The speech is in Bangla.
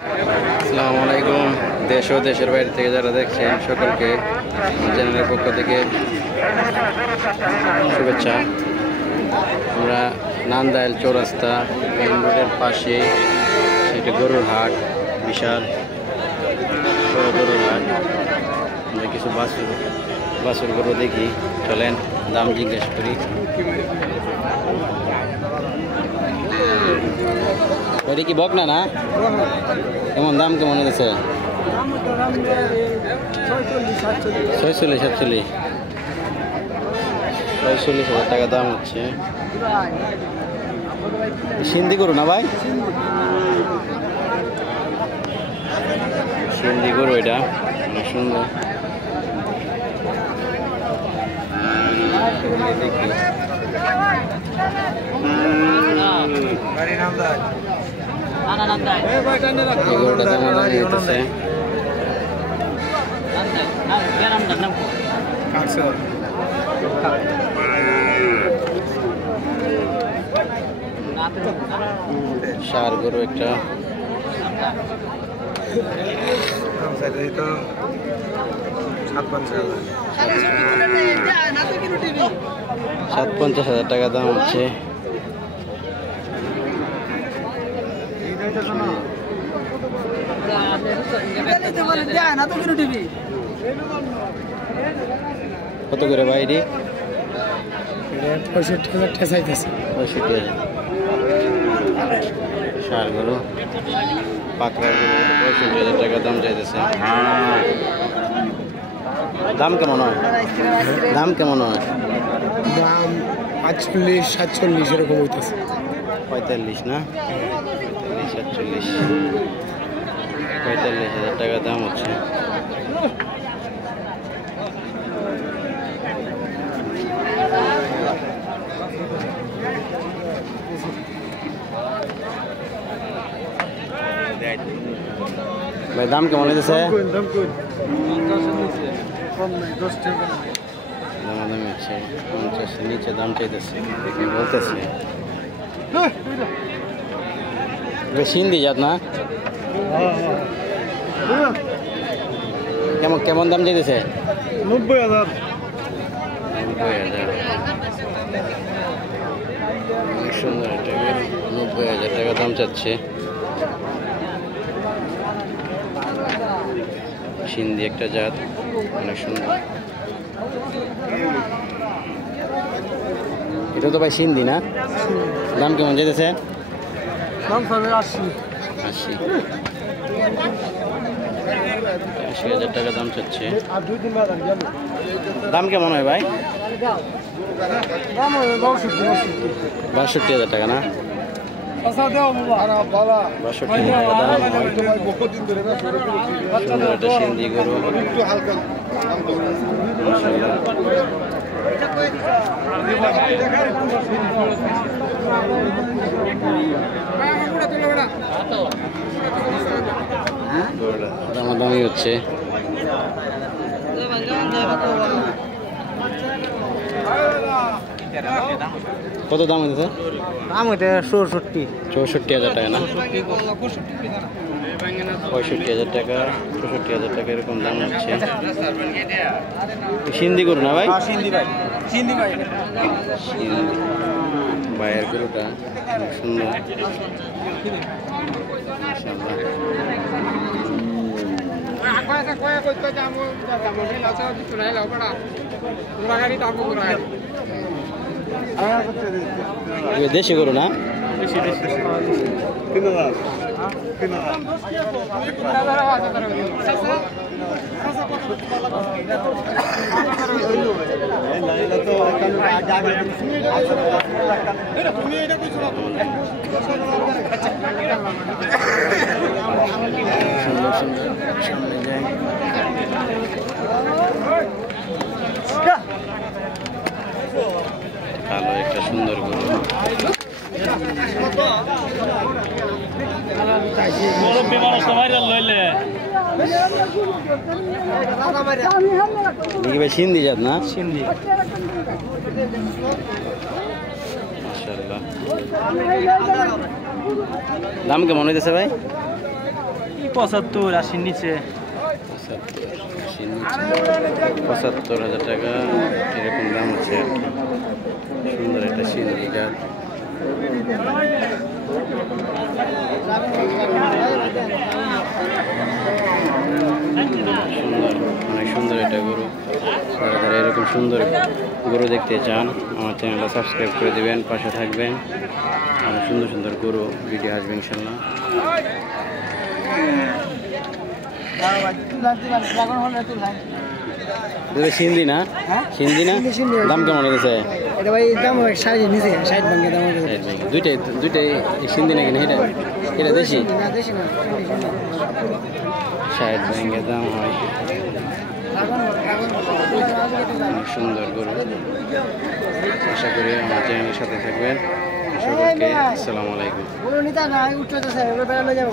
আসসালামু আলাইকুম। দেশ ও দেশের বাইরে থেকে যারা দেখছেন সকলকে চ্যানেলের পক্ষ থেকে শুভেচ্ছা। আমরা নান্দাইল চৌরাস্তা মেইন রোডের পাশে, সেটা গরুর হাট, বিশাল বড় গরুর হাট। আমরা কিছু বাছুর গরু দেখি, চলেন দাম জিজ্ঞেস করি। এটা কি বকনা না? কেমন দাম কেমন হয়েছে? 46,000 টাকা দাম হচ্ছে। সিন্ধি গরু না ভাই? সিন্ধি গরু, এটা অনেক সুন্দর। গরুটা দামাদামি হইতেছে। সার গরু একটা, 57,000 টাকা দাম হচ্ছে। কত করে বাইরে? 65,000 টাকা চাইতেছে। 65,000 সার গরু, পাকড়া গরু, 65,000 টাকা দাম চাইতেছে। দাম কেমন হয়? দাম কেমন হয়? দাম 45-47 এরকম হইতেছে। 45 না? 45,000 টাকা দাম হচ্ছে। ভাই দাম কেমন হইতেছে? দামাদামি হচ্ছে, 50-এর নিচে দাম চাইতেছে, বলতেছে। সিন্ধি জাত না? কেমন দাম চাইতেছে? 90,000। 90,000। অনেক সুন্দর একটা, 90,000 টাকা দাম চাচ্ছে। সিন্ধি একটা জাত, অনেক সুন্দর। এটা তো ভাই সিন্ধি না? দাম কেমন যেতেছে? দাম 80,000 টাকা দাম চাচ্ছে। দাম কেমন হয় ভাই? 62,000 টাকা না? 62,000 টাকা দাম। সুন্দর একটা সিন্ধি গরু। দামাদামি হচ্ছে। কত দাম হয়েছে? দাম ওইটা 64,000 টাকা না? 65,000 টাকা, 64,000 টাকা এরকম দাম হচ্ছে। সিন্ধি গরু না ভাই? সিন্ধি ভাই, সিন্ধি ভাই। সিন্ধি ভাইয়ের গরুটা অনেক সুন্দর। দেশি গরু না? সামনে যাই। কালো একটা সুন্দর গরু। ভাই সিন্ধি জাত না? সিন্ধি। মাশাআল্লাহ। দাম কেমন হইতেছে ভাই? 75 80 নিচে 75,000 টাকা এরকম দাম হচ্ছে আর কি। সুন্দর একটা সিন্ধি জাত। সুন্দর, অনেক সুন্দর একটা গরু। যারা এরকম সুন্দর গরু দেখতে চান আমার চ্যানেলটা সাবস্ক্রাইব করে দিবেন, পাশে থাকবেন। আর সুন্দর সুন্দর গরু ভিডিও আসবে ইনশাল্লাহ। সিন্ধি না? সিন্ধি না? দাম কেমন হয়েছে? এটা ভাই দাম 60 নিচে 60 ভাঙে দাম হয়েছে। দুইটাই সিন্ধি নাকি না? এটা দেশি? না দেশি না। 60 ভাঙে দাম হয়। অনেক সুন্দর গরু। আশা করি আমার চ্যানেলের সাথে থাকবেন। সকলকে আসসালামু আলাইকুম। গরু নিতা না উঠতে যাচ্ছে, ওটা বেড়া লয়ে যাবো।